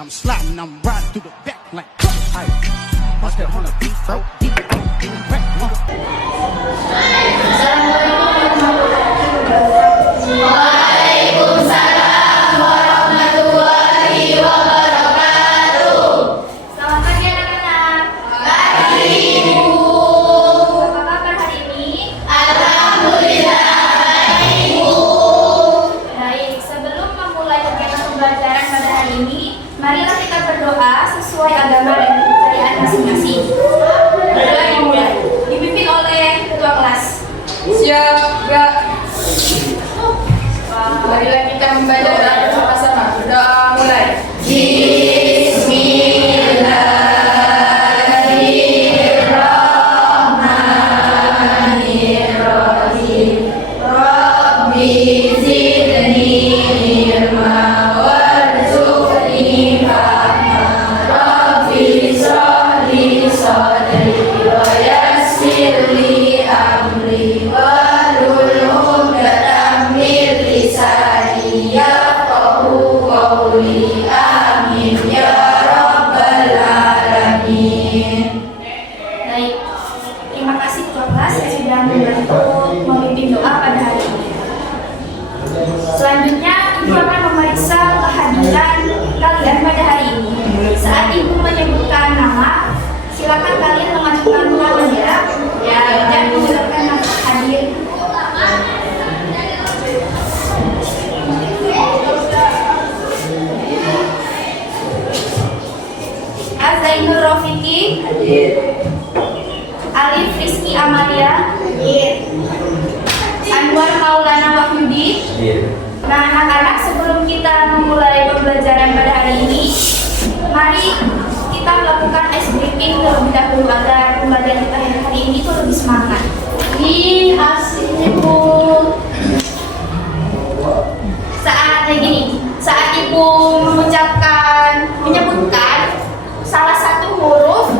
I'm sliding, I'm riding through the back like hey, bust that on the beat, bro. Deep, wet, Waalaikumsalam warahmatullahi wabarakatuh. Selamat pagi anak-anak. Pagi Ibu. Apa kabar hari ini? Alhamdulillah baik Ibu. Baik, sebelum memulai kegiatan pembelajaran pada hari ini, marilah kita berdoa sesuai agama dan kepercayaan masing-masing. Berdoa dimulai, dipimpin oleh ketua kelas. Siap, Kak. Marilah kita membaca doa bersama-sama. Berdoa mulai. Bismillahirrahmanirrahim. Rabbi zidni ilma warzuqni fahma. Rabbi shrah li sadri wa yassir li amri wahlul 'uqdatam min lisani yafqahu qawli. Amin ya rabbal alamin. Baik, terima kasih ketua kelas yang sudah membantu memimpin doa pada hari ini. Selanjutnya, Ibu akan memeriksa kehadiran kalian pada hari ini. Saat Ibu menyebutkan nama, silakan kalian mengajukan tangannya dan mengucapkan nama hadir. Azainur Rofiki, Alif Rizky Amalia, Anwar Maulana Wahyudi. Nah, anak-anak, sebelum kita memulai pembelajaran pada hari ini, mari kita melakukan ice breaking terlebih dahulu agar pembelajaran kita hari ini itu lebih semangat. Asik Ibu. Saat Ibu menyebutkan salah satu huruf,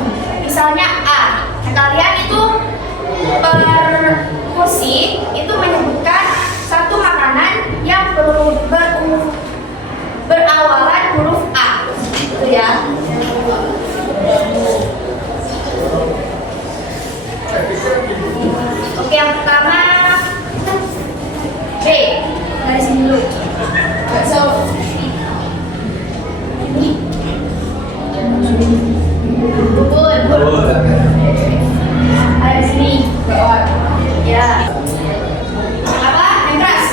misalnya A, nah, kalian itu per kursi itu menyebutkan satu makanan yang berawalan huruf A, gitu ya. Oke, yang pertama B, dari sini dulu. Bakso. Bubur. Ada di sini. Bakwan. Ya. Apa? Yang keras.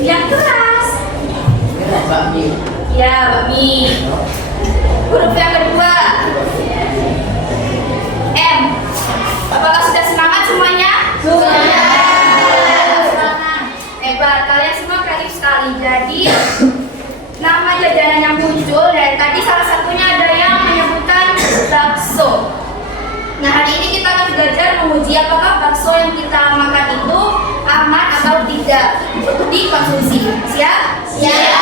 Yang keras. Bakmi. Ya, bakmi. Huruf yang kedua. M. Apakah sudah semangat semuanya? Sudah. Hebat, kalian semua kreatif sekali. Jadi, nama jajanan yang muncul dari tadi salah satunya ada yang menyebutkan bakso. Nah, hari ini kita akan belajar menguji apakah bakso yang kita makan itu aman atau tidak untuk dikonsumsi. Siap? Siap.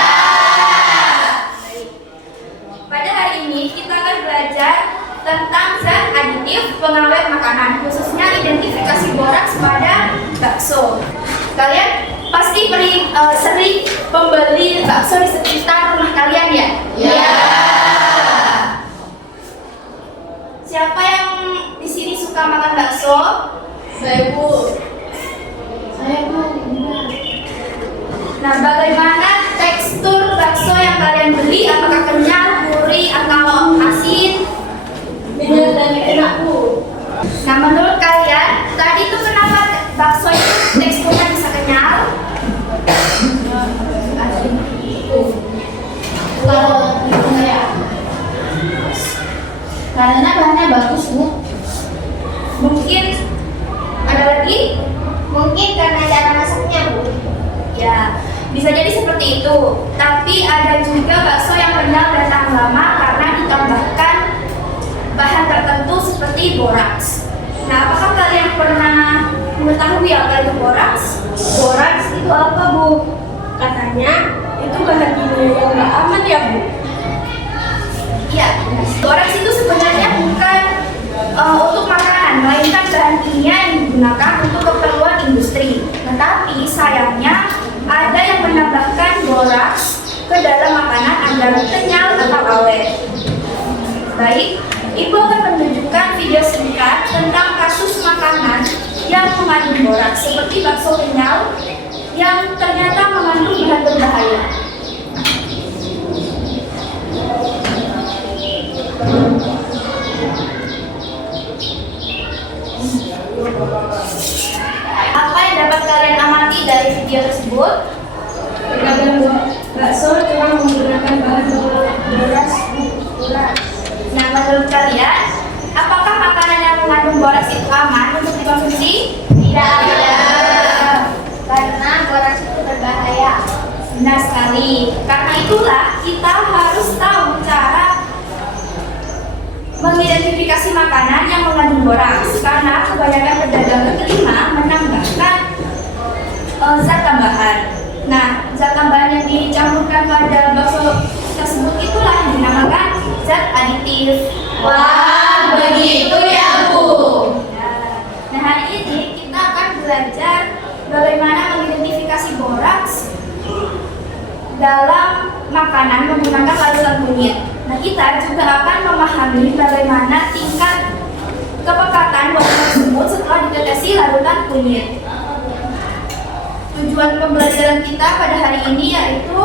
Pada hari ini kita akan belajar tentang zat aditif pengawet makanan, khususnya identifikasi boraks pada bakso. Kalian pasti sering membeli bakso di sekitar rumah kalian ya? Ya. Siapa yang di sini suka makan bakso? Saya Bu. Nah, bagaimana tekstur bakso yang kalian beli? Apakah kenyal, gurih, atau asin? Benar dan enak Bu. Nah, menurut kalian, tadi tuh kenapa bakso itu teksturnya bisa kenyal? Kalau saya karena bahannya bagus Bu. Mungkin ada lagi? Mungkin karena cara masaknya Bu. Ya, bisa jadi seperti itu. Tapi ada juga bakso yang kenyal dan tahan lama karena ditambahkan bahan tertentu seperti boraks. Nah, apakah kalian pernah mengetahui apa itu boraks? Boraks itu apa Bu? Katanya itu bahan kimia yang nggak aman ya Bu. Ya, boraks itu sebenarnya bukan untuk makanan, melainkan bahan kimia yang digunakan untuk keperluan industri. Tetapi sayangnya ada menambahkan boraks ke dalam makanan agar kenyal atau awet. Baik, Ibu akan menunjukkan video singkat tentang kasus makanan yang mengandung boraks seperti bakso kenyal yang ternyata mengandung bahan berbahaya. Apa yang dapat kalian amati dari video tersebut? Terkadang bakso cuma menggunakan bahan beras. Nah, menurut kalian, apakah makanan yang mengandung boraks itu aman untuk dikonsumsi? Tidak. Karena boraks itu berbahaya. Benar sekali. Karena itulah kita harus tahu cara mengidentifikasi makanan yang mengandung boraks. Karena kebanyakan pedagang kaki lima menambahkan zat tambahan. Nah, zat tambahan yang dicampurkan pada bakso tersebut itulah yang dinamakan zat aditif. Wah, begitu ya, Bu. Nah, hari ini kita akan belajar bagaimana mengidentifikasi boraks dalam makanan menggunakan larutan kunyit. Nah, kita juga akan memahami bagaimana tingkat kepekatan boraks tersebut setelah ditetesi larutan kunyit. Tujuan pembelajaran kita pada hari ini yaitu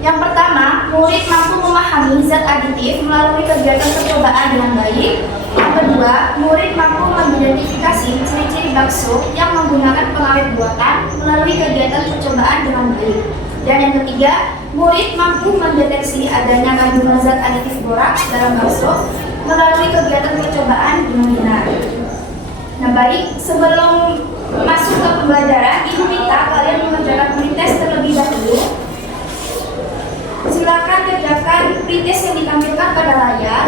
yang pertama, murid mampu memahami zat aditif melalui kegiatan percobaan dengan baik. Yang kedua, murid mampu mengidentifikasi ciri-ciri bakso yang menggunakan pengawet buatan melalui kegiatan percobaan dengan baik. Dan yang ketiga, murid mampu mendeteksi adanya kandungan zat aditif boraks dalam bakso melalui kegiatan percobaan dengan benar. Nah, baik, sebelum masuk ke pembelajaran, Ibu minta kalian mengerjakan pretest terlebih dahulu. Silakan kerjakan pretest yang ditampilkan pada layar.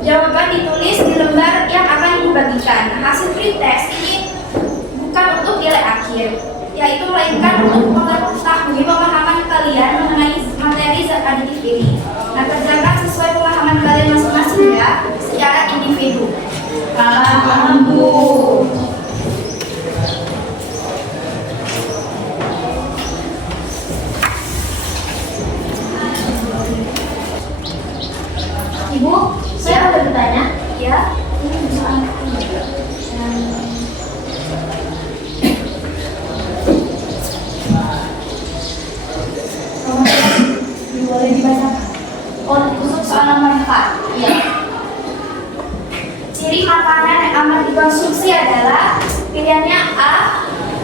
Jawaban ditulis di lembar yang akan dibagikan. Hasil pretest ini bukan untuk nilai akhir, yaitu melainkan untuk mengetahui pemahaman kalian mengenai materi zat aditif ini. Nah, kerjakan sesuai pemahaman kalian masing-masing ya, secara individu. Paham, Bu. Ibu, Saya ada bertanya. ya. Boleh dibacakan. Oh, untuk soal nomor 4. Iya. Ciri makanan yang aman dikonsumsi adalah pilihannya A.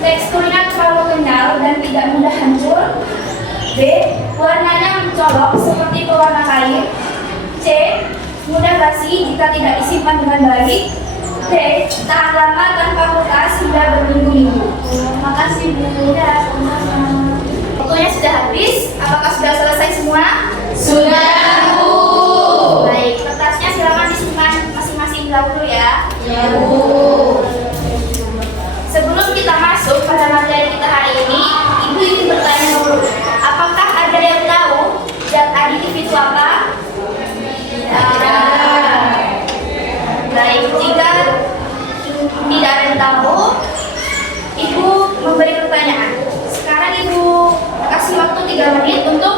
Teksturnya terlalu kenyal dan tidak mudah hancur. B. Warnanya mencolok seperti pewarna kain. C. Mudah basi jika tidak disimpan dengan baik. D. Tahan lama tanpa kulkas hingga berminggu-minggu. Makasih, Bu. Ya, sama-sama. Waktunya sudah habis. Apakah sudah selesai semua? Sudah, Bu. Baik, kertasnya silakan disimpan masing-masing dahulu ya. Ya, Bu. Sebelum kita masuk pada materi kita hari ini, Ibu ingin bertanya dulu. Apakah ada yang tahu zat aditif itu apa? Baik, jika tidak ada yang tahu, Ibu memberi pertanyaan. Sekarang Ibu kasih waktu 3 menit untuk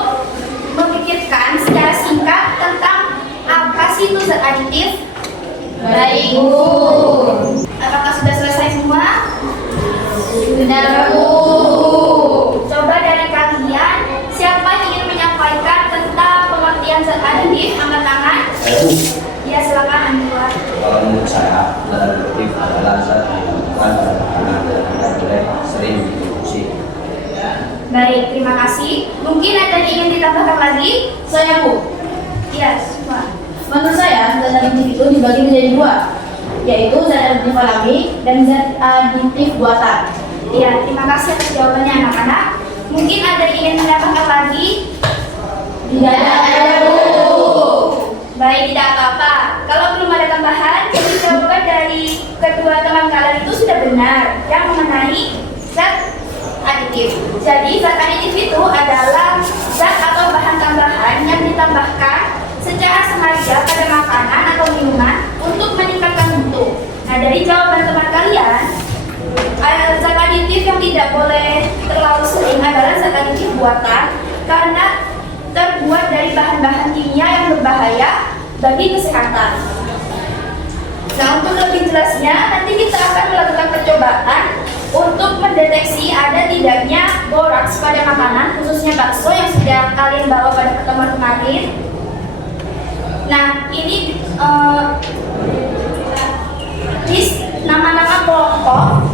memikirkan secara singkat tentang apa sih itu zat aditif. Baik, Bu. Apakah sudah selesai semua? Sudah, Bu. Coba dari kalian, siapa yang ingin menyampaikan tentang pengertian zat aditif? Angkat tangan. Bu, Ya, silakan Anwar. kalau menurut saya zat aditif adalah zat yang ditemukan pada makanan dan tidak boleh sering dikonsumsi. Baik, terima kasih. Mungkin ada yang ingin ditambahkan lagi? Saya, Bu. Ya, semua. Menurut saya, zat aditif itu dibagi menjadi 2, yaitu zat aditif alami dan zat aditif buatan. Ya, terima kasih atas jawabannya anak-anak. Mungkin ada yang ingin menambahkan lagi? Tidak ada, Bu. Baik, tidak apa-apa. Kalau belum ada tambahan, jadi jawaban dari kedua teman kalian itu sudah benar yang mengenai zat aditif. Jadi zat aditif itu adalah zat atau bahan tambahan yang ditambahkan secara sengaja pada makanan bagi kesehatan. Nah, untuk lebih jelasnya, nanti kita akan melakukan percobaan untuk mendeteksi ada tidaknya boraks pada makanan, khususnya bakso yang sudah kalian bawa pada pertemuan kemarin. Nah, ini list nama-nama kelompok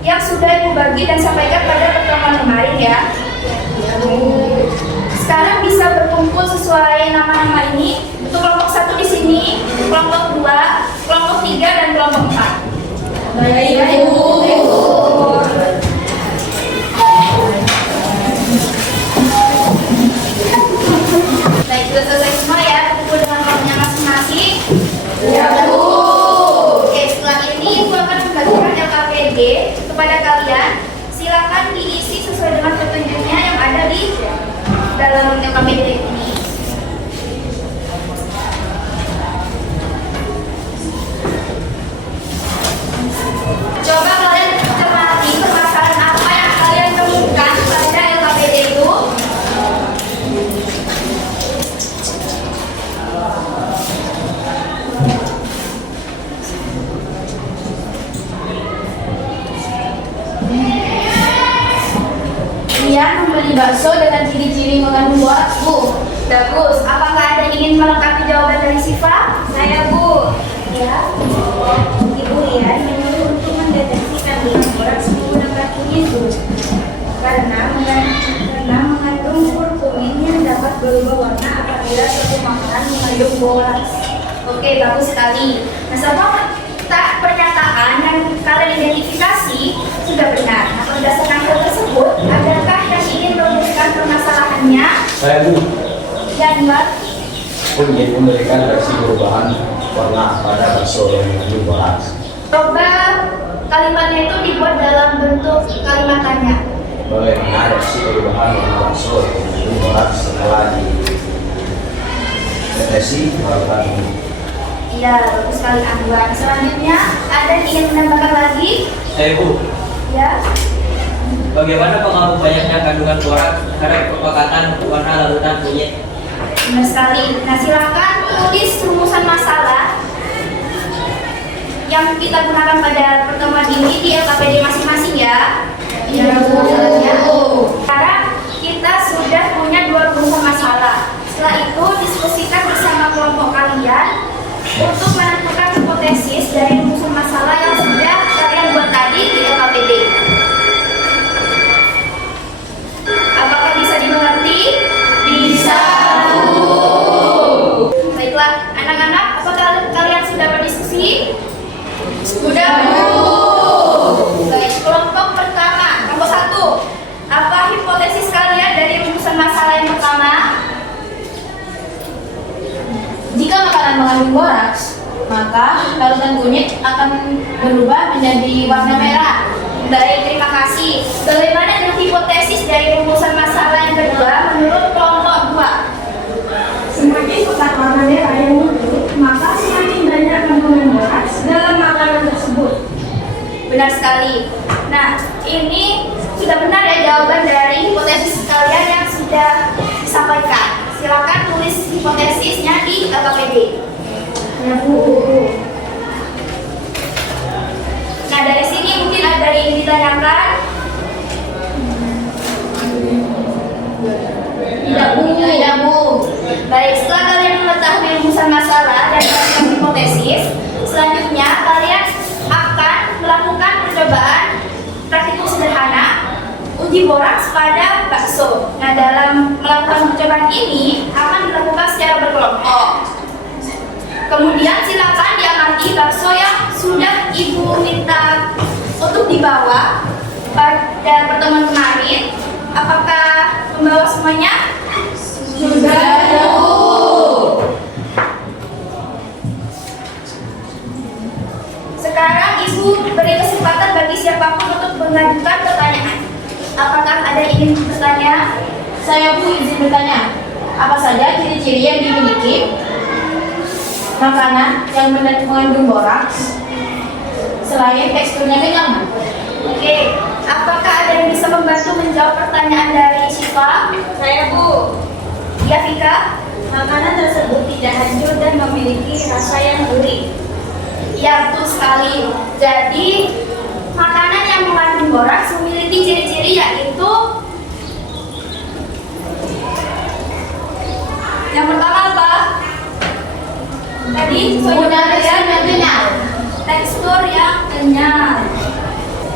yang sudah Ibu bagi dan sampaikan pada pertemuan kemarin ya. Sekarang bisa berkumpul sesuai nama-nama ini. Untuk kelompok 1 di sini, kelompok 2, kelompok 3, dan kelompok 4. Baik, Ibu. Baik, sudah selesai semua ya, berkumpul dengan kelompoknya masing-masing. Ya, Bu. Oke, setelah ini Ibu akan membagikan LKPD kepada kalian. Silakan diisi sesuai dengan petunjuknya yang ada di dalam LKPD ini. Coba kalian cermati permasalahan apa yang kalian temukan pada LKPD itu. Kalian membeli bakso dengan ciri-ciri mengandung boraks, Bu. Bagus. Apakah ada yang ingin melengkapi jawaban dari Siva? Saya, Bu. Ya. Ibu Rian menyuruh untuk mendeteksi kandungan boraks menggunakan itu karena mengandung kurkumin yang dapat berubah warna apabila suatu makanan mengandung boraks. Oke, bagus sekali. Nah, semua pernyataan yang kalian identifikasi sudah benar. Nah, berdasarkan hal tersebut, adakah yang ingin merumuskan permasalahannya? Saya Bu, Dan ingin memberikan reaksi perubahan warna pada bakso yang mengandung boraks. coba kalimatnya itu dibuat dalam bentuk kalimat tanya. Bagaimana reaksi perubahan warna bakso yang mengandung boraks setelah dideteksi melakukan Iya, bagus sekali Anwar. Selanjutnya, ada yang ingin menambahkan lagi? Saya Bu, Ya. bagaimana pengaruh banyaknya kandungan boraks terhadap kepekatan warna larutan kunyit? Benar sekali. Nah, silakan tulis rumusan masalah yang kita gunakan pada pertemuan ini di LKPD masing-masing ya. Iya, Bu. Sekarang kita sudah punya 2 rumusan masalah. Setelah itu diskusikan bersama kelompok kalian untuk menentukan hipotesis dari rumusan masalah yang sudah kalian buat tadi di LKPD. Apakah bisa dimengerti? Bisa. Baiklah, anak-anak, apakah kalian sudah berdiskusi? Sudah, Bu. Baik, kelompok pertama, kelompok 1. Apa hipotesis kalian dari rumusan masalah yang pertama? Jika makanan mengandung boraks, maka larutan kunyit akan berubah menjadi warna merah. Baik, terima kasih. Bagaimana dengan hipotesis dari rumusan masalah yang kedua menurut kelompok 2? Semakin pekat warna merah yang muncul, maka semakin banyak kandungan boraks dalam makanan tersebut. Benar sekali. Nah, ini sudah benar ya jawaban dari hipotesis kalian yang sudah disampaikan. Silakan tulis hipotesisnya di LKPD. Ya, Bu. Nah, dari sini mungkin ada yang ingin ditanyakan. Tidak, Bu. Tidak, Bu. Baik, setelah kalian mengetahui rumusan masalah dan melakukan hipotesis, selanjutnya kalian akan melakukan percobaan praktikum sederhana uji boraks pada bakso. Nah, dalam melakukan percobaan ini akan dilakukan secara berkelompok. Kemudian silakan diamati bakso yang sudah Ibu minta untuk dibawa pada pertemuan kemarin. Apakah membawa semuanya? Sudah, Bu. Sekarang Ibu beri kesempatan bagi siapapun untuk mengajukan pertanyaan. Apakah ada yang ingin bertanya? Saya, Bu, izin bertanya. Apa saja ciri-ciri yang dimiliki makanan yang mengandung boraks selain teksturnya kenyal? Oke, apakah ada yang bisa membantu menjawab pertanyaan dari Syifa? Saya, Bu. Ya, Vika? Makanan tersebut tidak hancur dan memiliki rasa yang gurih. Ya, betul sekali. Jadi, makanan yang mengandung boraks memiliki ciri-ciri yaitu yang pertama apa? Tadi kenyal. tekstur yang kenyal.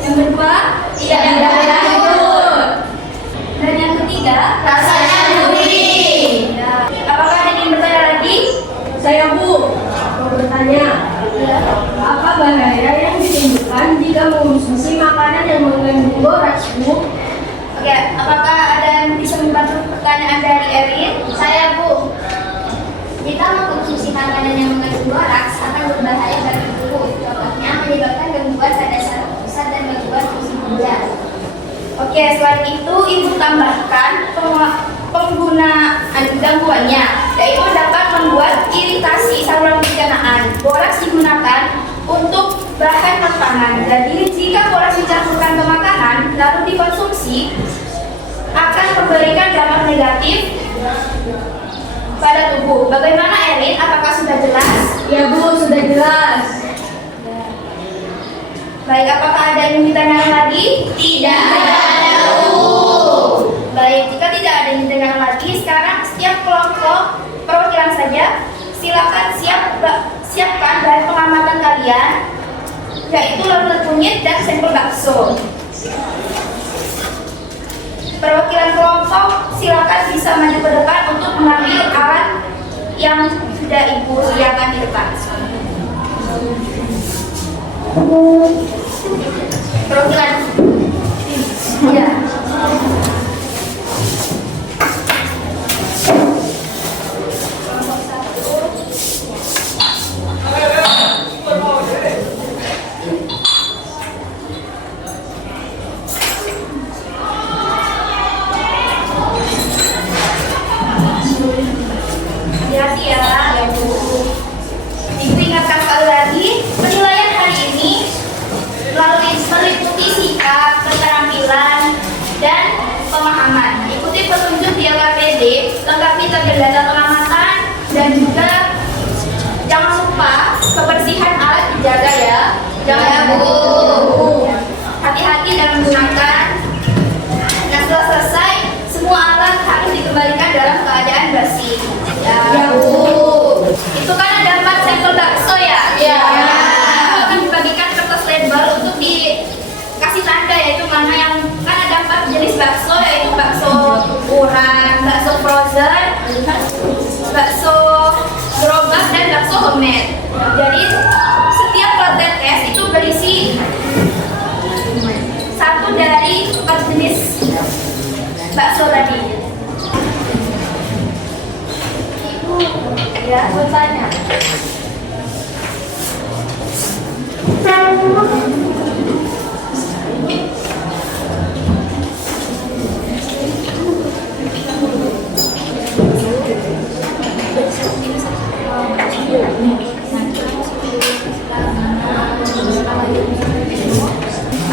Yang kedua, Tidak lembut. dan yang ketiga, Rasanya gurih. ya. Apakah ada yang bertanya lagi? Saya Bu, mau bertanya, apa bahaya yang ditimbulkan jika mengonsumsi makanan yang mengandung boraks, Bu? Oke, apakah ada yang bisa membantu pertanyaan dari Erin? Saya Bu. Jika mengkonsumsi makanan yang mengandung boraks akan berbahaya bagi tubuh. Contohnya menyebabkan gangguan pada saraf pusat dan gangguan fungsi ginjal. Oke, selain itu Ibu tambahkan penggunaan gangguannya, yaitu dapat membuat iritasi saluran pencernaan. Boraks digunakan untuk bahan makanan. Jadi jika boraks dicampurkan ke makanan lalu dikonsumsi akan memberikan dampak negatif pada tubuh. Bagaimana Erin? Apakah sudah jelas? Ya Bu, sudah jelas. Baik, apakah ada yang ditanyakan lagi? Tidak ada Bu. Baik, jika tidak ada yang ditanyakan lagi, sekarang setiap kelompok perwakilan saja silakan siapkan bahan pengamatan kalian, yaitu larutan kunyit dan sampel bakso. Perwakilan kelompok silakan bisa maju ke depan untuk mengambil alat yang sudah Ibu sediakan di depan. Perwakilan, ya. Hati-hati ya, Bu. Diingatkan sekali lagi, penilaian hari ini meliputi sikap, keterampilan, dan pemahaman. Ikuti petunjuk di LKPD, lengkapi tabel data pengamatan, dan juga jangan lupa kebersihan alat dijaga ya. Jangan Bu. Hati-hati dalam menggunakan. Nah, setelah selesai, semua alat harus dikembalikan dalam keadaan bersih. Ya Bu. Itu kan ada 4 sampel bakso ya? Iya. Itu akan dibagikan kertas label untuk dikasih tanda, yaitu mana yang kan ada 4 jenis bakso, yaitu bakso ukuran, bakso frozen, bakso gerobak, dan bakso homemade. Jadi setiap lot TTS itu berisi 1 dari 4 jenis bakso tadi. Ibu, ya, bertanya.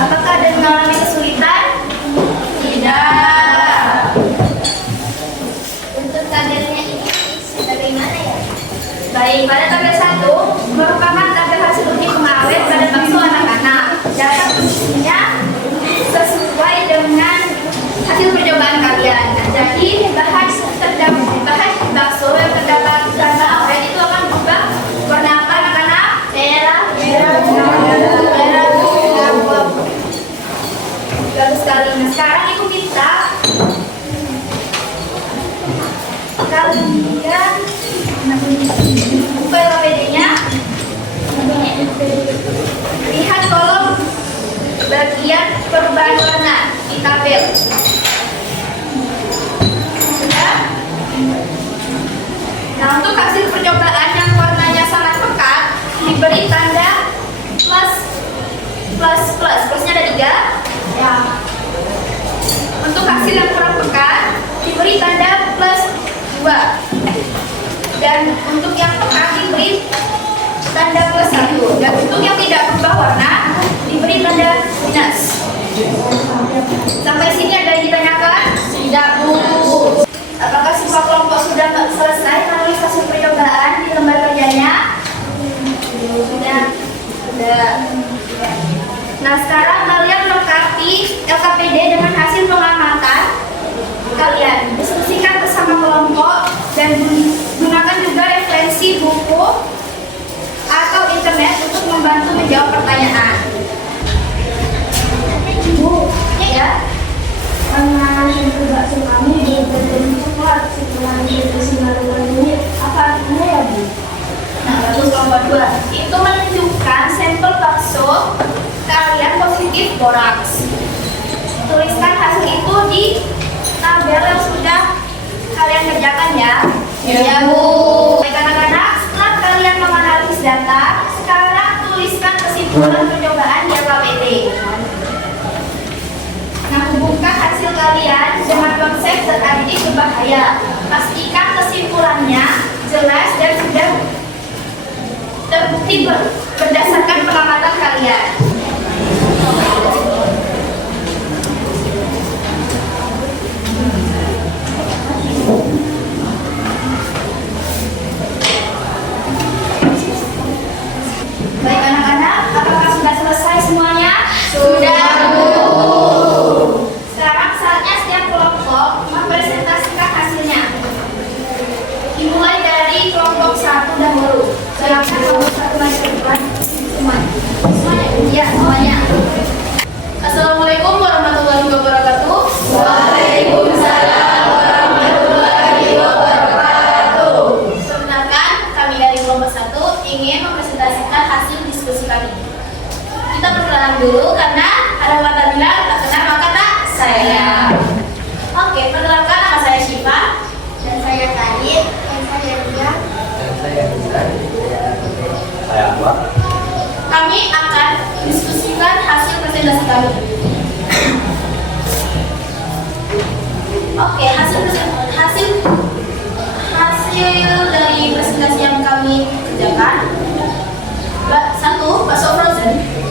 Apakah ada yang mengalami kesulitan? Tidak. Untuk tabelnya ini bagaimana ya? Baik, pada tabel 1 merupakan tabel hasil uji pengawet pada bakso anak-anak. Data posisinya sesuai dengan hasil percobaan kalian. Nah, jadi bahan bakso yang terdapat data awet itu akan berubah warna apa anak-anak? Merah. Bagus sekali. Nah, sekarang Ibu minta kalian buka LKPD-nya, lihat kolom bagian perubahan warna di tabel. Sudah? Nah, untuk hasil percobaan yang warnanya sangat pekat diberi tanda plusnya ada 3 ya. Untuk hasil yang kurang pekat diberi tanda +2, dan untuk yang pekat diberi tanda +1, dan untuk yang tidak berubah warna diberi tanda minus. Sampai sini ada yang ditanyakan? Tidak Bu. Apakah semua kelompok sudah selesai menulis hasil percobaan di lembar kerjanya? atau internet untuk membantu menjawab pertanyaan. Bu, Ya, karena sampel bakso kami berbentuk coklat setelah dideteksi melalui menit. Apa artinya ya, Bu? nah bagus kelompok 2. Itu menunjukkan sampel bakso kalian positif boraks. Tuliskan hasil itu di tabel yang sudah kalian kerjakan ya. Ya Bu. Baik anak-anak, setelah kalian menganalisis data, sekarang tuliskan kesimpulan percobaan di AKBD. Nah, hubungkan hasil kalian dengan konsep zat aditif berbahaya. Pastikan kesimpulannya jelas dan sudah terbukti berdasarkan pengamatan kalian. Baik anak-anak, apakah sudah selesai semuanya? Sudah, Bu. Sekarang saatnya setiap kelompok mempresentasikan hasilnya. Dimulai dari kelompok 1 dahulu. Silakan kelompok 1 maju ke depan. Semuanya. Ya, semuanya. Assalamualaikum warahmatullahi wabarakatuh. Waalaikumsalam warahmatullahi wabarakatuh. Perkenalkan, kami dari kelompok 1 ingin mempresentasikan hasil diskusi kami. Kita perkenalan dulu karena ada kata bilang tak kenal maka tak sayang. Oke, perkenalkan nama saya Syifa Dan saya Kadit, dan saya Ria. Saya Akbar. Kami akan diskusikan hasil presentasi kami. Oke, hasil dari presentasi yang kami kerjakan. Satu, bakso frozen.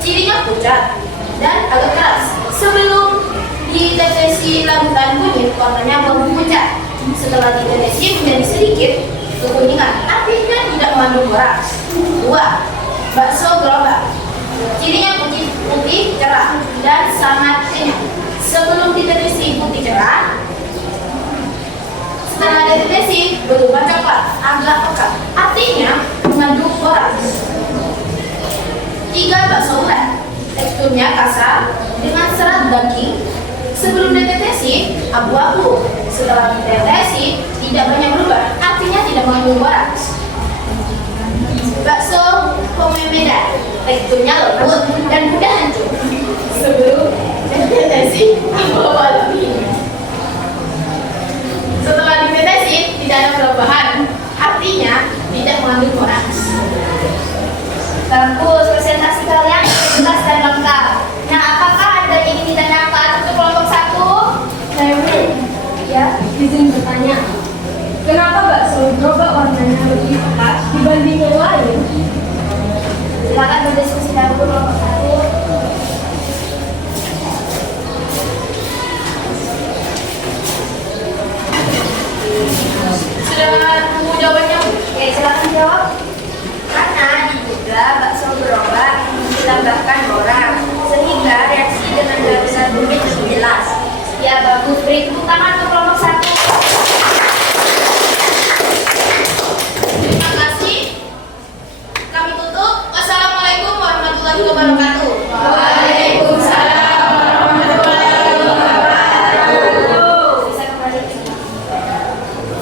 Cirinya pucat dan agak keras. Sebelum diteteksi larutan kunyit, warnanya berubah pucat. Setelah diteteksi menjadi sedikit kekuningan, artinya tidak mengandung boraks. 2. Bakso gerobak. Cirinya putih cerah dan sangat kenyal. Sebelum diteteksi putih cerah, setelah diteteksi berubah coklat agak pekat, artinya mengandung boraks. 3. Bakso urat. Teksturnya kasar dengan serat daging. Sebelum diteteksi abu-abu. Setelah diteteksi tidak banyak berubah, artinya tidak mengandung boraks. Bakso Medan. Teksturnya lembut dan mudah hancur. Sebelum diteteksi abu-abu alami. Setelah diteteksi tidak ada perubahan, artinya tidak mengandung boraks. Bagus, presentasi kalian jelas dan lengkap. Nah, apakah ada yang ingin ditanyakan untuk kelompok 1? Saya Bu. Ya, izin bertanya. Kenapa bakso gerobak warnanya lebih pekat dibanding yang lain? Silakan berdiskusi dahulu kelompok 1. Sudah nemu jawabannya? Oke, silakan jawab. Karena diduga bakso gerobak ditambahkan boraks sehingga reaksi dengan larutan kunyit lebih jelas. Ya bagus, beri tepuk tangan untuk kelompok 1. Terima kasih. Kami tutup. Wassalamualaikum warahmatullahi wabarakatuh. Waalaikumsalam warahmatullahi wabarakatuh. Bisa kembali ke sini.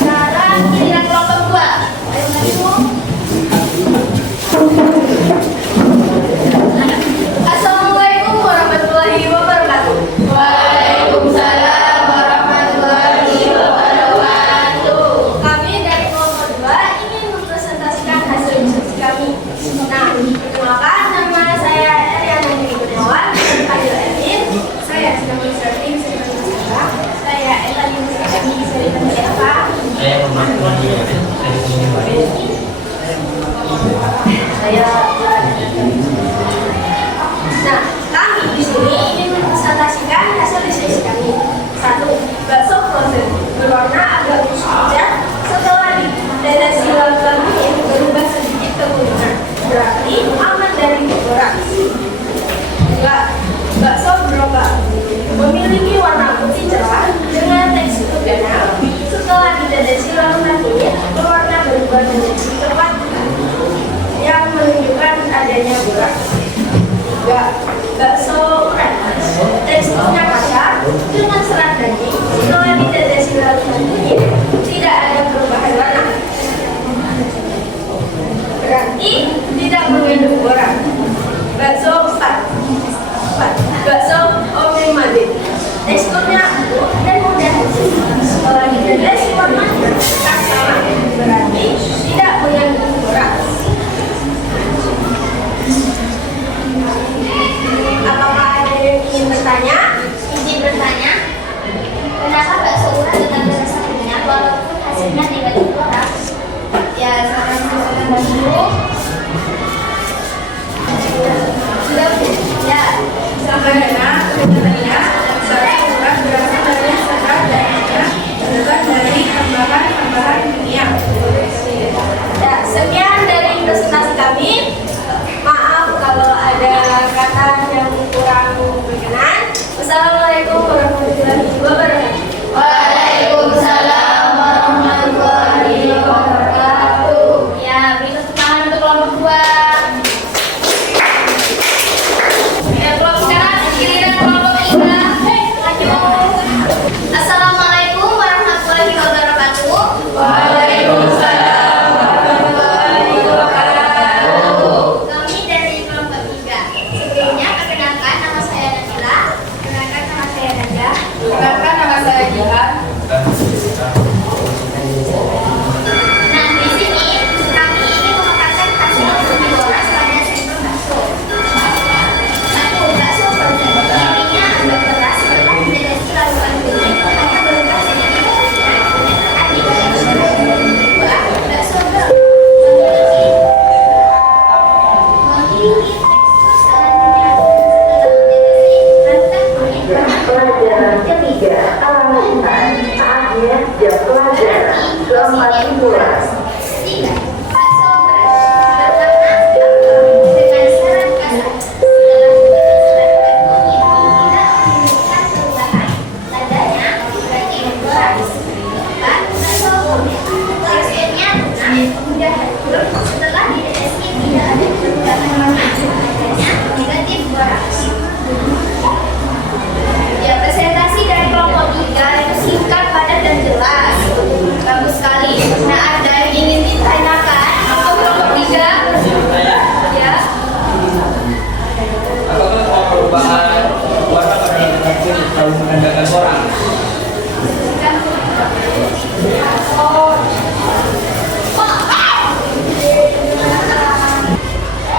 Sekarang giliran kelompok 2. Ayo maju. Assalamualaikum warahmatullahi wabarakatuh. Waalaikumsalam warahmatullahi wabarakatuh. Kami dari kelompok 2 ingin mempresentasikan hasil diskusi kami. Nah, perkenalkan nama saya Eriana Dewi Kurniawan, panggil Erin. Saya sedang Serving Serta Masyarakat. Saya Ella Yunusani Serta Masyarakat. Saya Muhammad Muhammad. Nah, kami di sini ingin mempresentasikan hasil diskusi kami. 1. Bakso frozen berwarna agak pucat setelah dideteksi larutan kunyit berubah sedikit kekuningan, berarti aman dari boraks. 2. Bakso gerobak memiliki warna putih cerah dengan tekstur ganas. Setelah dideteksi larutan kunyit berwarna berubah menjadi lewat yang menunjukkan adanya borak. 3. Bakso kremes. Teksturnya kasar dengan serat daging. Setelah ditetesi lalu dingin, tidak ada perubahan warna. Berarti tidak mengandung borak. Bakso 4. Bakso Omni Madrid. Teksturnya empuk dan mudah dicerna. Setelah ditetes warnanya tetap sama. Berarti tidak mengandung borak. Apakah ada yang ingin bertanya? Izin bertanya, kenapa bakso urat tetap terasa renyah walaupun hasilnya tidak borak? Ya, sekarang kita dulu. Sudah, ya. Sebenarnya bakso urat berasal dari serat dagingnya, bukan dari tambahan-tambahan kimia. Ya, sekian dari presentasi kami. Maaf kalau ada kata yang kurang berkenan. Wassalamualaikum warahmatullahi wabarakatuh. Waalaikumsalam warahmatullahi wabarakatuh. Ya, beri tepuk tangan untuk kelompok 2. Ya, kelompok sekarang giliran kelompok 3. Lanjut. Assalamualaikum warahmatullahi wabarakatuh. Waalaikumsalam warahmatullahi wabarakatuh. Kami dari kelompok 3. Sebelumnya perkenalkan, nama saya Nabila. Perkenalkan, nama saya Naja. Perkenalkan, nama saya Jihan. Nah, di sini kami ingin memaparkan hasil uji boras pada sampel bakso. 1. Bakso frozen. Cirinya agak keras setelah ditetesi lalu dingin karena belum rasanya tidak. 2. Bakso gelap. Memiliki tekstur sangat setelah ditetesi rantang kuning. Pelajaran ketiga, alasan saatnya jam pelajaran. Selamat dimulai. 3. Bakso beras berwarna hitam dengan serat kasar. Setelah ditetesi rantang kuning tidak menunjukkan perubahan. Tandanya berarti boras. 4. Bakso kuning. Teksturnya lunak, mudah hancur. Setelah ditetesi tidak ada perubahan warna. Tandanya negatif boras. Ya, presentasi dari kelompok 3 itu singkat, padat, dan jelas. Bagus sekali. Nah, ada yang ingin ditanyakan untuk kelompok 3? Ya. Apakah perubahan warna pada tekstur selalu menandakan borak?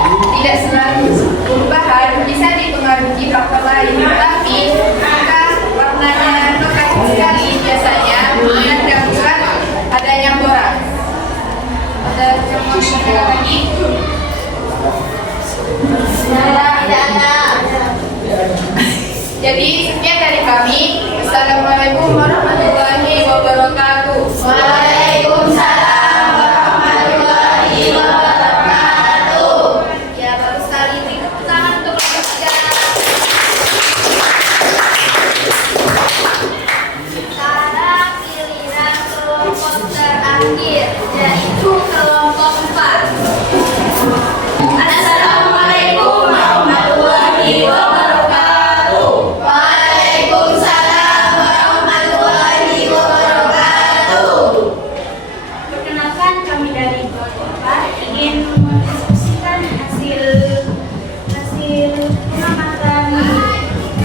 Tidak selalu. Perubahan bisa dipengaruhi faktor lain, tapi jika warnanya pekat sekali biasanya menandakan adanya borak. Ada yang mau ditanyakan lagi? Tidak ada. Jadi sekian dari kami. Assalamualaikum warahmatullahi wabarakatuh. Waalaikumsalam warahmatullahi wabarakatuh. Ya, bagus sekali. Beri tepuk tangan untuk kelompok 3. Sekarang giliran kelompok terakhir, yaitu kelompok 4. Assalamualaikum warahmatullahi wabarakatuh. Waalaikumsalam warahmatullahi wabarakatuh. Perkenalkan, kami dari kelompok 4 ingin mendiskusikan hasil pengamatan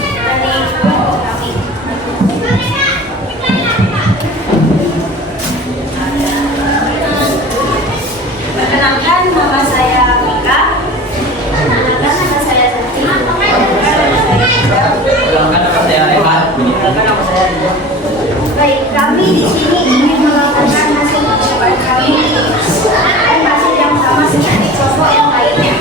dari kelompok kami. Perkenalkan, nama saya Mika. Perkenalkan, nama saya Santi. Perkenalkan, nama saya Rehan. Perkenalkan, nama saya Rizal. Baik, kami di sini ingin melaporkan hasil percobaan kami dan hasil yang sama seperti kelompok yang lainnya.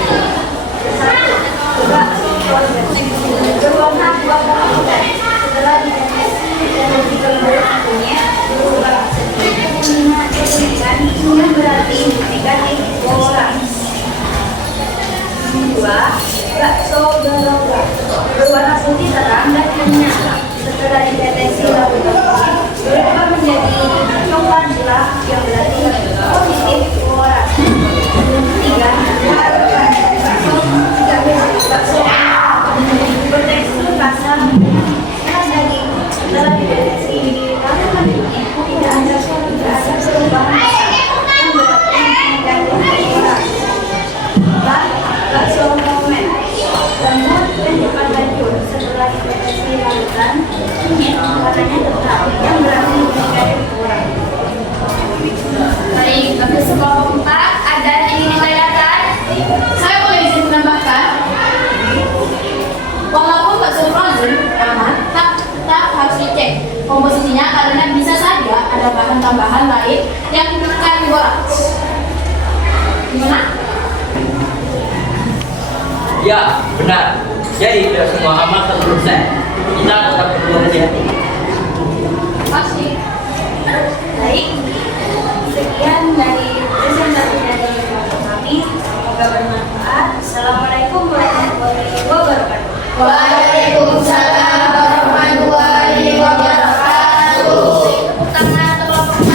Berwarna buah putih setelah dideteksi dan dikembang akunya berubah sedikit mengingatkan yang berarti negatif borak. 2. Bakso beroga berwarna putih terang dan renyah. Setelah dideteksi lalu berubah menjadi coklat gelap yang berarti positif borak. tambahan lain yang menggunakan boraks. Gimana? Ya, benar. Jadi tidak semua aman 100%. Kita tetap perlu hati-hati. Pasti. Baik, sekian dari presentasi dari kami. Semoga bermanfaat. Assalamualaikum warahmatullahi wabarakatuh. Waalaikumsalam warahmatullahi wabarakatuh. Tepuk tangan untuk kelompok 4.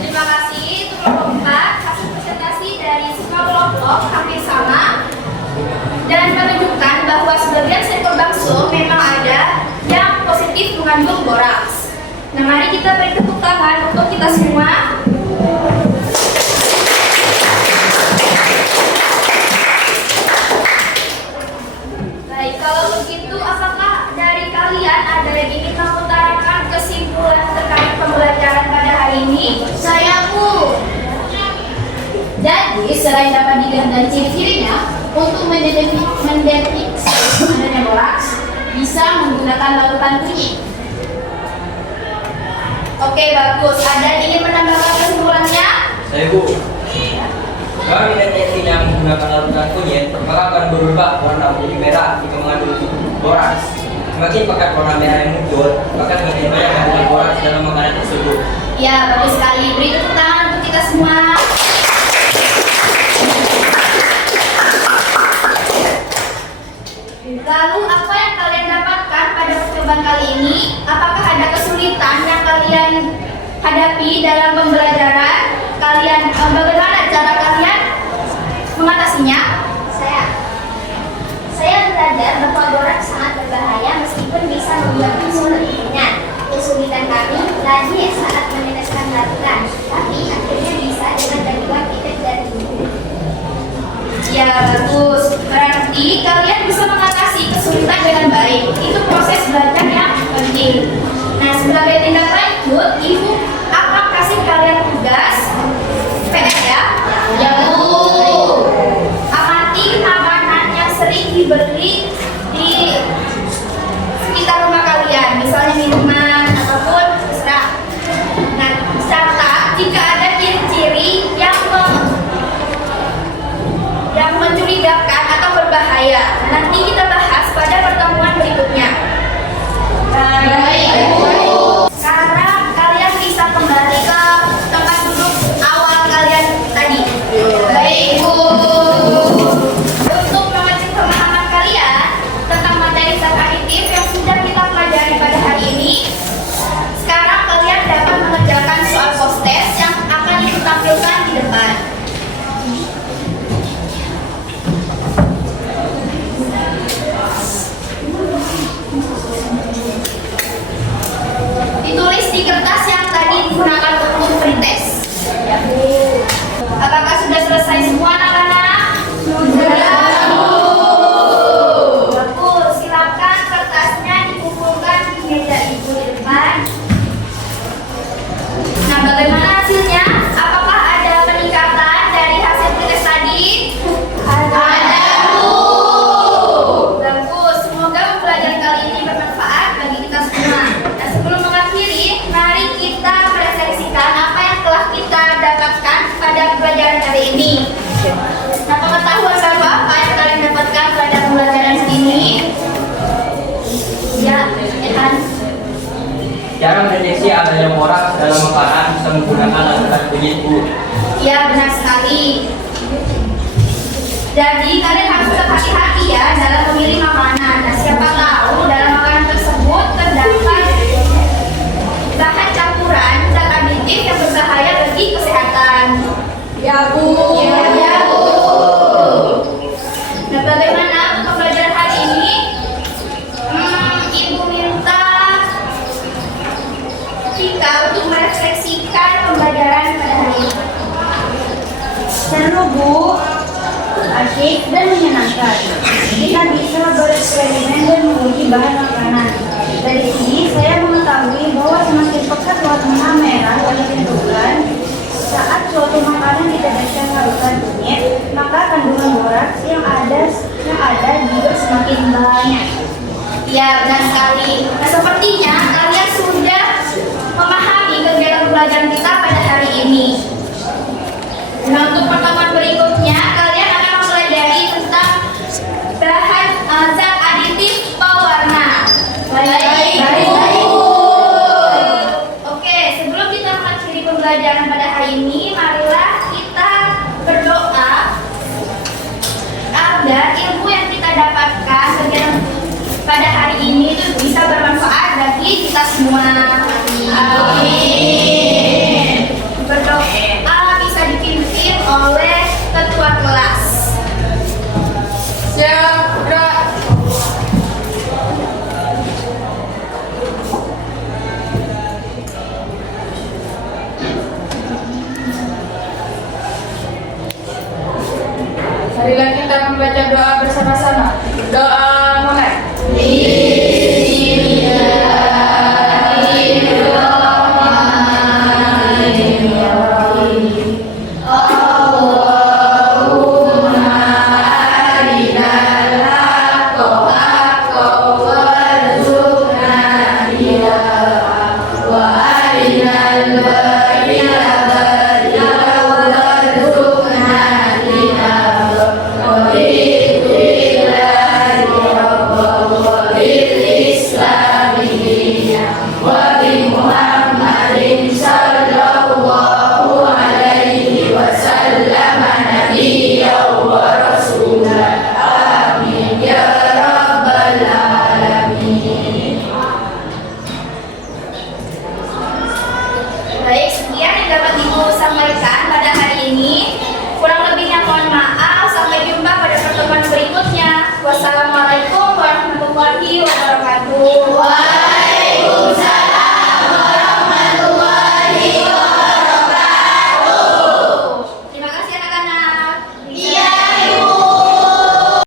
Terima kasih untuk kelompok 4. Hasil presentasi dari semua kelompok hampir sama dan menunjukkan bahwa sebagian sektor bakso memang ada yang positif mengandung boraks. Nah, mari kita beri tepuk tangan untuk kita semua. Baik, kalau begitu apakah dari kalian ada yang ingin mengutarakan kesimpulan terkait pembelajaran pada hari ini? Saya, Bu. Jadi, selain dapat dilihat dari ciri-cirinya, untuk mendeteksi adanya boraks, bisa menggunakan larutan kunyit. Oke, bagus. Ada yang ingin menambahkan kesimpulannya? Saya, Bu. Kalau mendeteksi yang menggunakan larutan kunyit, maka akan berubah warna menjadi merah jika mengandung boraks. Semakin pekat warna merah yang muncul, maka semakin banyak kandungan boraks dalam makanan tersebut. Ya, bagus sekali. Beri tepuk tangan untuk kita semua. Lalu, apa yang kalian dapatkan pada percobaan kali ini? Apakah ada kesulitan yang kalian hadapi dalam pembelajaran? Bagaimana cara kalian mengatasinya? Saya belajar bahwa boraks sangat berbahaya meskipun bisa membuat musuh lebih ringan. Kesulitan kami lagi saat meneteskan larutan, tapi akhirnya bisa dengan bantuan titik dari ibu. Ya, bagus. Berarti kalian bisa mengatasi kesulitan dengan baik. Itu proses belajar yang penting. Nah, sebagai tindak lanjut, Ibu akan kasih kalian tugas PR ya. Ya, Bu. Amati makanan yang sering dibeli di sekitar rumah kalian, misalnya minuman ataupun terserah. Nah, catat jika ada ciri-ciri yang mencurigakan atau berbahaya. Nanti kita bahas pada pertemuan berikutnya. Baik. Sekarang kalian bisa kembali ke tempat duduk awal kalian tadi. Baik, Bu. Untuk mengecek pemahaman kalian tentang materi zat aditif yang sudah kita pelajari pada hari ini, sekarang kalian dapat mengerjakan soal post-test yang akan ditampilkan di depan. Ditulis di kertas yang tadi digunakan untuk pretest. Apakah sudah selesai semua anak-anak? Sudah. Bagus, silakan kertasnya dikumpulkan di meja ibu di depan. Nah, bagaimana hasilnya? Apakah ada peningkatan dari hasil pretest tadi? Ada, Bu. Bagus, semoga pembelajaran kali ini bermanfaat bagi kita semua. Nah, sebelum mengakhiri, mari kita merefleksikan apa yang telah kita dapatkan pada pembelajaran kali ini. Nah, pengetahuan baru apa yang kalian dapatkan pada pembelajaran ini? Ya, Ehan. Cara mendeteksi adanya boraks dalam makanan bisa menggunakan larutan kunyit, Bu. Ya, benar sekali. Jadi, kalian harus tetap hati-hati ya dalam memilih makanan. Nah, siapa tahu dalam makanan tersebut terdapat bahan campuran zat aditif yang berbahaya bagi kesehatan. Ya, Bu. Ya, Bu. Nah, bagaimana untuk pembelajaran hari ini? Ibu minta kita untuk merefleksikan pembelajaran pada hari ini. Seru, Bu. Asyik dan menyenangkan. Kita bisa bereksperimen dan menguji bahan makanan. Dari sini saya mengetahui bahwa semakin pekat warna merah yang ditentukan saat suatu makanan diteteskan larutan kunyit, maka kandungan boraks yang ada juga semakin banyak. Ya, benar sekali. Nah, sepertinya kalian sudah memahami kegiatan pembelajaran kita pada hari ini. Nah, untuk pertemuan berikutnya, kalian akan mempelajari tentang bahan zat aditif pewarna. Baik. Oke, sebelum kita mengakhiri pembelajaran pada hari ini, marilah kita berdoa agar ilmu yang kita dapatkan pada hari ini itu bisa bermanfaat bagi kita semua. Amin.